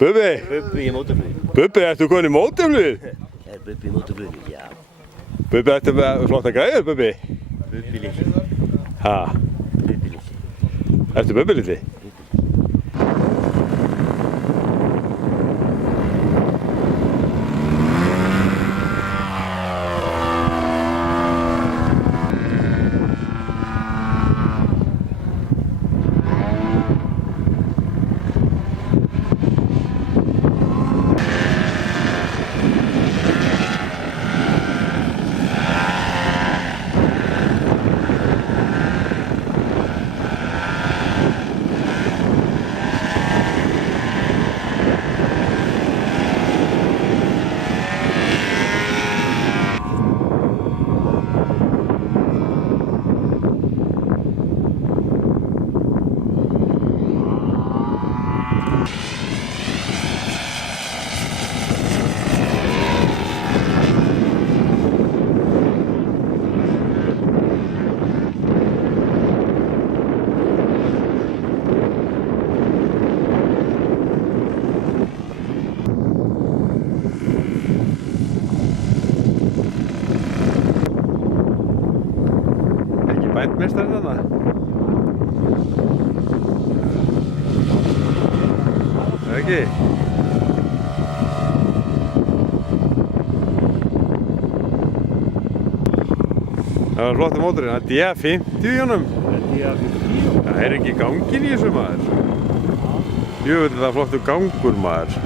Bubbi? Bubbi í mótorflugi. Bubbi, ertu komin í mótorflugið? Bubbi í mótorflugi, já. Bubbi, ertu með flotta græður, Bubbi? Bubbi litli. Ha? Bubbi litli. Ertu Bubbi litli? Bæntmeistarinn þarna? Ekki? Það var flottur mótorinn, það er DA50 í honum. DA50? Það er ekki gangin í þessu maður. Jöfull, það er flottur gangur maður.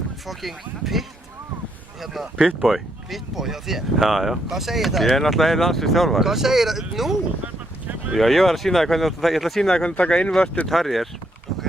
um fucking hérna, Pitboy. pitboy hjá þér. Já. Hvað segir það? Ég er náttúrulega landsins þjálfari. Hvað segir það? Nú? Já, ég var að sýna þér hvernig, ég ætla að sýna þér hvernig taka inverted harrier. Ok.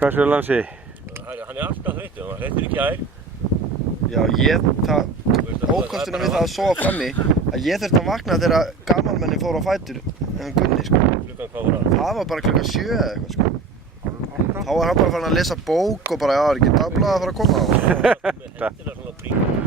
Hvað séu Lansi? Hann alltaf þreyttur, hann var þreyttur í gær. Já, ókostina við það að sofa frammi, að ég þurfti að vakna þegar gamalmennin fóru á fætur, Gunni, sko. Klukkan hvað var hann? Það var bara klukkan 7 eða eitthvað, sko. Þá var hann bara farin að lesa bók og bara, já, er ekki dagblað að fara að koma á. Með hendina svona brýn.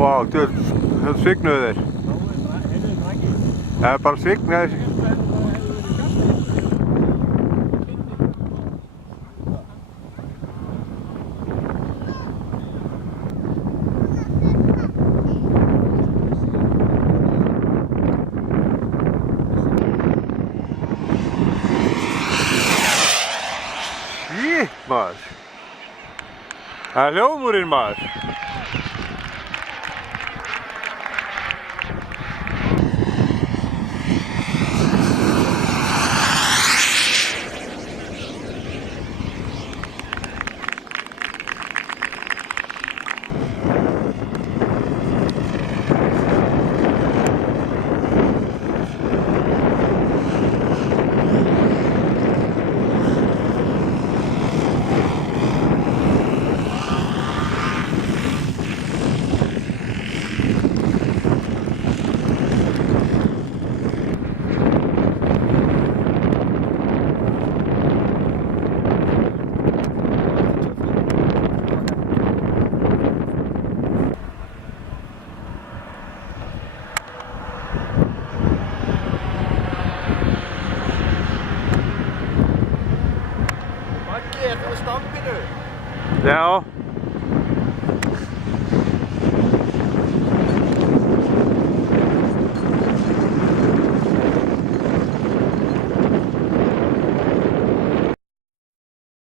Vá, það svignuðu þeir. Það er bara svignaði. Shit, maður. Það er hljóðmúrinn, maður. Maggi, ertu með stampinu? Já.